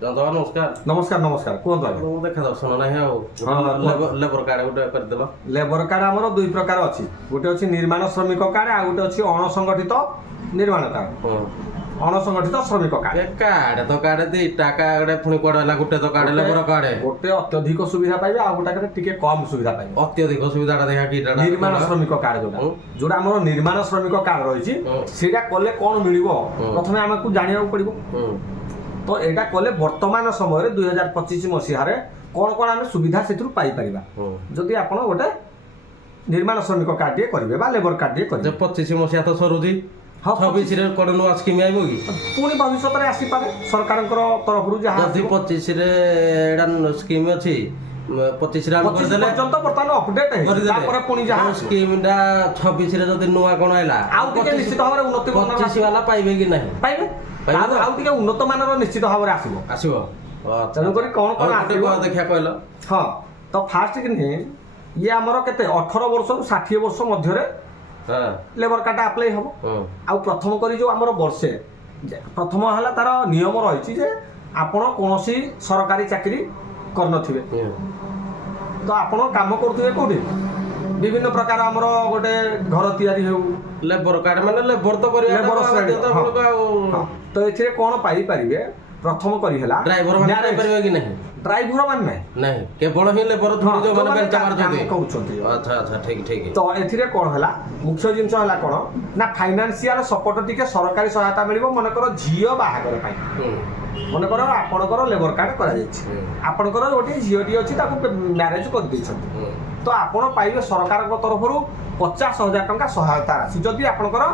ଦାଦା ନମସ୍କାର। ନମସ୍କାର ନମସ୍କାର କୁହନ୍ତୁ ଆଜ୍ଞା। ମୁଁ ଦେଖା ଦର୍ଶନ ନାହିଁ ଆଉ ଲେବର କାର୍ଡ ଗୋଟେ କରିଦେଲ। ଲେବର କାର୍ଡ ଆମର ଦୁଇ ପ୍ରକାର ଅଛି, ଗୋଟେ ଅଛି ନିର୍ମାଣ ଶ୍ରମିକ କାର୍ଡ ଆଉ ଗୋଟେ ଅଛି ଅଣସଂଗଠିତ ନିର୍ମାଣ କାର୍ଡ। ଅଣସଂଗଠିତ ଶ୍ରମିକ କାର୍ଡ କାର୍ଡ ତ କାର୍ଡ ଦିଟା କାର୍ଡ ପୁଣି କୁଆଡେ ହେଲା ଗୋଟେ ତ କାର୍ଡ ଲେବର କାର୍ଡ ଗୋଟେ ଅତ୍ୟଧିକ ସୁବିଧା ପାଇବେ ଆଉ ଗୋଟେ ଟିକେ କମ ସୁବିଧା ପାଇବେ। ଅତ୍ୟଧିକ ସୁବିଧାଟା দেখা କିଟା ନିର୍ମାଣ ଶ୍ରମିକ କାର୍ଡ ଯୋଉଟା ଆମର ନିର୍ମାଣ ଶ୍ରମିକ କାର୍ଡ ରହିଛି ସେଇଟା କଲେ କଣ ମିଳିବ ପ୍ରଥମେ ଆମକୁ ଜାଣିବାକୁ ପଡିବ। ତ ଏଇଟା କଲେ ବର୍ତ୍ତମାନ ସମୟରେ 2025 ମସିହାରେ କଣ କଣ ଆମେ ସୁବିଧା ସେଥିରୁ ପାଇପାରିବା ଯଦି ଆପଣ ଗୋଟେ ନିର୍ମାଣ ଶ୍ରମିକ କାର୍ଡ ଟିଏ କରିବେ ବା ଲେବର କାର୍ଡ ଟିଏ କରିବେ। 25 ମସିହା ତ ସରୁଛି, 26 ରେ କଣ ନୂଆ ସ୍କିମ୍ ଆଇବ କି? ପୁଣି ଭବିଷ୍ୟତରେ ଆସିପାରେ ସରକାରଙ୍କର ତରଫରୁ ଯାହା ଯଦି 25 ରେ ଏଟା ସ୍କିମ୍ ଅଛି 25 ରେ ଆମେ କରିଦେଲେ ପର୍ଯ୍ୟନ୍ତ ବର୍ତ୍ତମାନ ଅପଡେଟ୍ ହେଇଛି ତାପରେ ପୁଣି ଯାହା ସ୍କିମ୍ ଟା 26 ରେ ଯଦି ନୂଆ କଣ ଆଇଲା ଆଉ ଟିକେ ନିଶ୍ଚିତ ଭାବରେ ଉନ୍ନତି 25 ବାଲା ପାଇବେ କି ନାହିଁ? ପାଇବେ ଆଉ ଟିକେ ଉନ୍ନତ ମାନର ନିଶ୍ଚିତ ଭାବରେ ଆସିବ। ତେଣୁକରି କଣ କଣ ଆସିବ ଦେଖିଆ କହିଲ। ହଁ ତ ଫାଷ୍ଟ କି ନୁହେଁ ଇଏ ଆମର କେତେ 18 ବର୍ଷରୁ 60 ବର୍ଷ ମଧ୍ୟରେ ଲେବର କାର୍ଡ ଆପ୍ଲାଏ ହବ। ଆଉ ପ୍ରଥମ କରି ଯୋଉ ଆମର ବର୍ଷେ ପ୍ରଥମ ହେଲା ତାର ନିୟମ ରହିଛି ଯେ ଆପଣ କୌଣସି ସରକାରୀ ଚାକିରି କରିନଥିବେ, ତ ଆପଣ କାମ କରୁଥିବେ କୋଉଠି ବିଭିନ୍ନ ପ୍ରକାର ଆମର ଗୋଟେ ଘର ତିଆରି ହେଉ ଲେବର କାର୍ଡ ମାନେ ଲେବର ତ କରିବା ତ ଏଥିରେ କଣ ପାଇପାରିବେ ପ୍ରଥମ କରି ହେଲା ଡ୍ରାଇଭର ମାନେ ପାଇପାରିବେ କି ନାହିଁ? ଡ୍ରାଇଭର ମାନେ ନାହିଁ କେବଳ ହିଁ ଲେବର ଯୋଉମାନେ ବେଞ୍ଚା ମାରୁଛନ୍ତି କରୁଛନ୍ତି। ଆଚ୍ଛା ଆଚ୍ଛା ଠିକ ଠିକ। ତ ଏଥିରେ କଣ ହେଲା ମୁଖ୍ୟ ଜିନିଷ ହେଲା କଣ ନା ଫାଇନାନ୍ସିଆଲ ସପୋର୍ଟ ଟିକେ ସରକାରୀ ସହାୟତା ମିଳିବ। ମନେକର ଝିଅ ବାହାଘର ପାଇଁ ମନେକର ଆପଣଙ୍କର ଲେବର କାର୍ଡ କରାଯାଇଛି, ଆପଣଙ୍କର ଗୋଟିଏ ଝିଅଟି ଅଛି ତାକୁ ମ୍ୟାରେଜ କରିଦେଇଛନ୍ତି, ତ ଆପଣ ପାଇବେ ସରକାରଙ୍କ ତରଫରୁ 50,000 ଟଙ୍କା ସହାୟତା ରାଶି ଯଦି ଆପଣଙ୍କର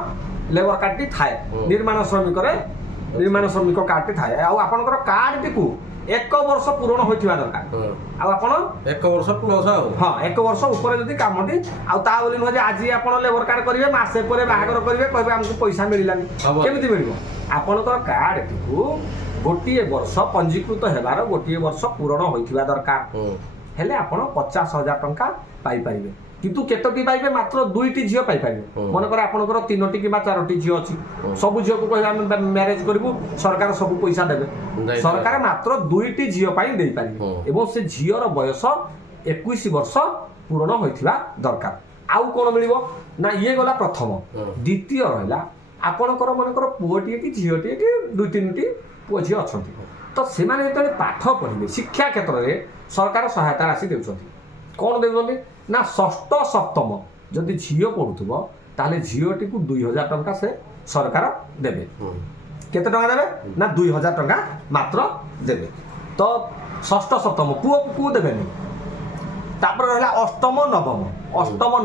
ଲେବର କାର୍ଡଟି ଥାଏ ନିର୍ମାଣ ଶ୍ରମିକ କାର୍ଡଟି ଥାଏ। ଆଉ ଆପଣଙ୍କର କାର୍ଡଟିକୁ 1 ବର୍ଷ ପୂରଣ ହୋଇଥିବା ଦରକାର। ଆଉ ଆପଣ 1 ବର୍ଷ ପ୍ଲସ୍ ଆଉ 1 ବର୍ଷ ଉପରେ ଯଦି କାମଟି ଆଉ ତା ବୋଲି ନୁହେଁ ଯେ ଆଜି ଆପଣ ଲେବର କାର୍ଡ କରିବେ ମାସେ ପରେ ବାହାଘର କରିବେ କହିବେ ଆମକୁ ପଇସା ମିଳିଲାନି, କେମିତି ମିଳିବ? ଆପଣଙ୍କର କାର୍ଡଟିକୁ ଗୋଟିଏ ବର୍ଷ ପଞ୍ଜୀକୃତ ହେବାର ଗୋଟିଏ ବର୍ଷ ପୂରଣ ହୋଇଥିବା ଦରକାର ହେଲେ ଆପଣ 50,000 ଟଙ୍କା ପାଇପାରିବେ। କିନ୍ତୁ କେତୋଟି ପାଇବେ? ମାତ୍ର 2ଟି ଝିଅ ପାଇପାରିବେ। ମନେକର ଆପଣଙ୍କର 3ଟି କିମ୍ବା 4ଟି ଝିଅ ଅଛି, ସବୁ ଝିଅକୁ କହିବେ ଆମେ ମ୍ୟାରେଜ କରିବୁ ସରକାର ସବୁ ପଇସା ଦେବେ, ସରକାର ମାତ୍ର 2ଟି ଝିଅ ପାଇଁ ଦେଇପାରିବେ ଏବଂ ସେ ଝିଅର ବୟସ 21 ବର୍ଷ ପୂରଣ ହୋଇଥିବା ଦରକାର। ଆଉ କଣ ମିଳିବ ନା ଇଏ ଗଲା ପ୍ରଥମ। ଦ୍ୱିତୀୟ ରହିଲା ଆପଣଙ୍କର ମନେକର ପୁଅଟିଏ କି ଝିଅଟିଏ କି 2-3ଟି ପୁଅ ଝିଅ ଅଛନ୍ତି, ତ ସେମାନେ ଯେତେବେଳେ ପାଠ ପଢ଼ିବେ ଶିକ୍ଷା କ୍ଷେତ୍ରରେ ସରକାର ସହାୟତା ରାଶି ଦେଉଛନ୍ତି। କଣ ଦେଉଛନ୍ତି ନା ଷଷ୍ଠ ସପ୍ତମ ଯଦି ଝିଅ ପଢୁଥିବ ତାହେଲେ ଝିଅଟିକୁ 2,000 ଟଙ୍କା ସେ ସରକାର ଦେବେ। କେତେ ଟଙ୍କା ଦେବେ ନା 2,000 ଟଙ୍କା ମାତ୍ର ଦେବେ। ତ ଷଷ୍ଠ ସପ୍ତମ ପୁଅକୁ ଦେବେନି। ତାପରେ ରହିଲା ଅଷ୍ଟମ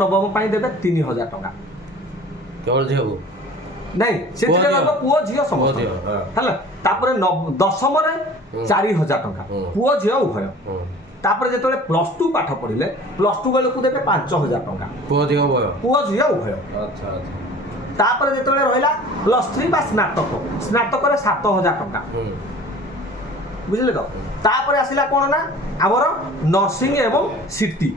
ନବମ ପାଇଁ ଦେବେ 3,000 ଟଙ୍କା କେବଳ ଝିଅକୁ ନାଇଁ ସେଥିରେ ପୁଅ ଝିଅ ସମସ୍ତେ ହେଲା। ତାପରେ ଦଶମରେ 4,000 ଟଙ୍କା ପୁଅ ଝିଅ ଉଭୟ। ତାପରେ ଯେତେବେଳେ +2 ପାଠ ପଢିଲେ +2 ବେଳକୁ ଦେବେ 5,000 ଟଙ୍କା ପୁଅ ଝିଅ ଉଭୟ। ତାପରେ ଯେତେବେଳେ ରହିଲା +3 ବା ସ୍ନାତକରେ 7,000 ଟଙ୍କା ବୁଝିଲେ ତ। ତାପରେ ଆସିଲା କଣ ନା ଆମର ନର୍ସିଂ ଏବଂ ସିଟି।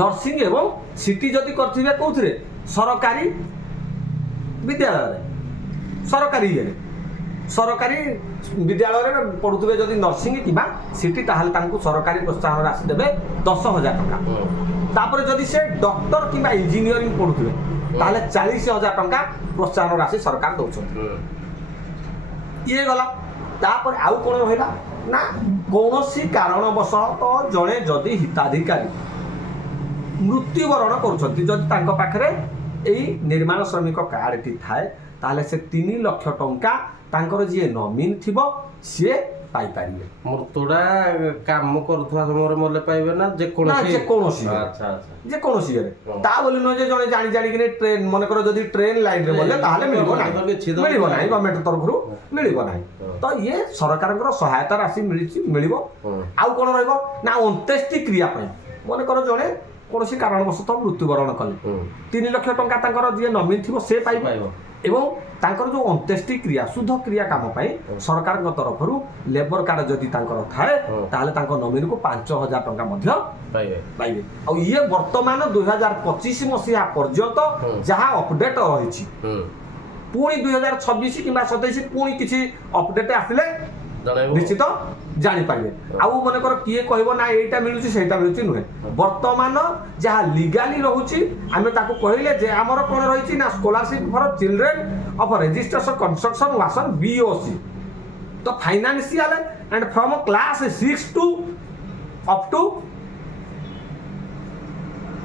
ନର୍ସିଂ ଏବଂ ସିଟି ଯଦି କରିଥିବେ କୋଉଥିରେ ସରକାରୀ ବିଦ୍ୟାଳୟରେ ସରକାରୀ ବିଦ୍ୟାଳୟରେ ପଢୁଥିବେ ଯଦି ନର୍ସିଂ କିମ୍ବା ସିଟି ତାହେଲେ ତାଙ୍କୁ ସରକାରୀ ପ୍ରୋତ୍ସାହନ ରାଶି ଦେବେ 10,000 ଟଙ୍କା। ତାପରେ ଯଦି ସେ ଡକ୍ଟର କିମ୍ବା ଇଞ୍ଜିନିୟରିଂ ପଢୁଥିବେ ତାହେଲେ 40,000 ଟଙ୍କା ପ୍ରୋତ୍ସାହନ ରାଶି ସରକାର ଦଉଛନ୍ତି। ଇଏ ଗଲା। ତାପରେ ଆଉ କଣ ରହିଲା ନା କୌଣସି କାରଣବଶତଃ ଜଣେ ଯଦି ହିତାଧିକାରୀ ମୃତ୍ୟୁବରଣ କରୁଛନ୍ତି ଯଦି ତାଙ୍କ ପାଖରେ ଏଇ ନିର୍ମାଣ ଶ୍ରମିକ କାର୍ଡଟି ଥାଏ ତାହେଲେ ସେ 3 ଲକ୍ଷ ଟଙ୍କା ତାଙ୍କର ଯିଏ ନମିନି ଥିବ ସିଏ ପାଇପାରିବେ। ମୃତ୍ୟୁଟା କାମ କରୁଥିବା ସମୟରେ ମଲେ ପାଇବେ ନା ଯେକୌଣସି ଇଏରେ। ତା ବୋଲି ନୁହେଁ ଯେ ଜଣେ ଜାଣିକିନି ଟ୍ରେନ ମନେକର ଯଦି ଟ୍ରେନ ଲାଇନରେ ମଲେ ତାହେଲେ ମିଳିବ ନାହିଁ ଗଭର୍ଣ୍ଣମେଣ୍ଟ ତରଫରୁ ମିଳିବ ନାହିଁ। ତ ଇଏ ସରକାରଙ୍କର ସହାୟତା ରାଶି ମିଳିବ। ଆଉ କଣ ରହିବ ନା ଅନ୍ତେଷ୍ଟି କ୍ରିୟା ପାଇଁ ମନେକର ଜଣେ କୌଣସି କାରଣବଶତଃ ମୃତ୍ୟୁବରଣ କଲେ 3 ଲକ୍ଷ ଟଙ୍କା ତାଙ୍କର ଯିଏ ନମିନି ଥିବ ସେ ପାଇବ ଏବଂ ତାଙ୍କର ଯୋଉ ଅନ୍ତେଷ୍ଟି କ୍ରିୟା ଶୁଦ୍ଧ କ୍ରିୟା କାମ ପାଇଁ ସରକାରଙ୍କ ତରଫରୁ ଲେବର କାର୍ଡ ଯଦି ତାଙ୍କର ଥାଏ ତାହେଲେ ତାଙ୍କ ନମିନିକୁ 5,000 ଟଙ୍କା ମଧ୍ୟ ପାଇବେ। ଆଉ ଇଏ ବର୍ତ୍ତମାନ 2025 ମସିହା ପର୍ଯ୍ୟନ୍ତ ଯାହା ଅପଡେଟ ରହିଛି। ପୁଣି 2026 କିମ୍ବା 27 ପୁଣି କିଛି ଅପଡେଟ ଆସିଲେ ଜଣେଇବୁ। ନିଶ୍ଚିତ ଜାଣିପାରିବେ। ଆଉ ମନେକର କିଏ କହିବ ନା ଏଇଟା ମିଳୁଛି ସେଇଟା ମିଳୁଛି ନୁହେଁ, ବର୍ତ୍ତମାନ ଯାହା ଲିଗାଲି ରହୁଛି ଆମେ ତାକୁ କହିଲେ ଯେ ଆମର କ'ଣ ରହିଛି ନା scholarship for children of registration construction ୱାସନ BOC, ତ financial and from class 6 to up to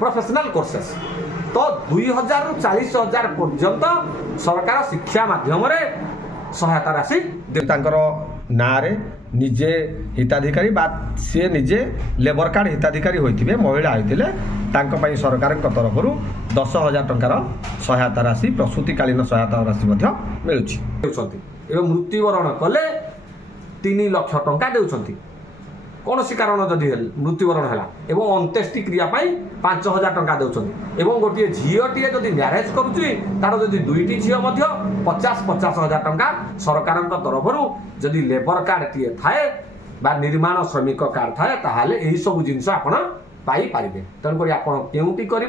professional courses. ତ 2000 ରୁ 40,000 ପର୍ଯ୍ୟନ୍ତ ସରକାର ଶିକ୍ଷା ମାଧ୍ୟମରେ ସହାୟତା ରାଶି ତାଙ୍କର ନାଁରେ ନିଜେ ହିତାଧିକାରୀ ବା ସିଏ ନିଜେ ଲେବର କାର୍ଡ ହିତାଧିକାରୀ ହୋଇଥିବେ, ମହିଳା ହୋଇଥିଲେ ତାଙ୍କ ପାଇଁ ସରକାରଙ୍କ ତରଫରୁ 10,000 ଟଙ୍କାର ସହାୟତା ରାଶି, ପ୍ରସୂତିକାଳୀନ ସହାୟତା ରାଶି ମଧ୍ୟ ମିଳୁଛି ଦେଉଛନ୍ତି। ଏବଂ ମୃତ୍ୟୁବରଣ କଲେ 3 ଲକ୍ଷ ଟଙ୍କା ଦେଉଛନ୍ତି କୌଣସି କାରଣ ଯଦି ମୃତ୍ୟୁବରଣ ହେଲା, ଏବଂ ଅନ୍त्यେଷ୍ଟି କ୍ରିୟା ପାଇଁ 5,000 ଟଙ୍କା ଦେଉଛନ୍ତି। ଏବଂ ଗୋଟିଏ ଝିଅଟିଏ ଯଦି ମ୍ୟାରେଜ କରୁଛି ତାର ଯଦି 2ଟି ଝିଅ ମଧ୍ୟ 50,000 ଟଙ୍କା ସରକାରଙ୍କ ତରଫରୁ, ଯଦି ଲେବର କାର୍ଡଟିଏ ଥାଏ ବା ନିର୍ମାଣ ଶ୍ରମିକ କାର୍ଡ ଥାଏ ତାହେଲେ ଏହିସବୁ ଜିନିଷ ଆପଣ ପାଇପାରିବେ। ତେଣୁକରି ଆପଣ କେଉଁଠି କରିବେ?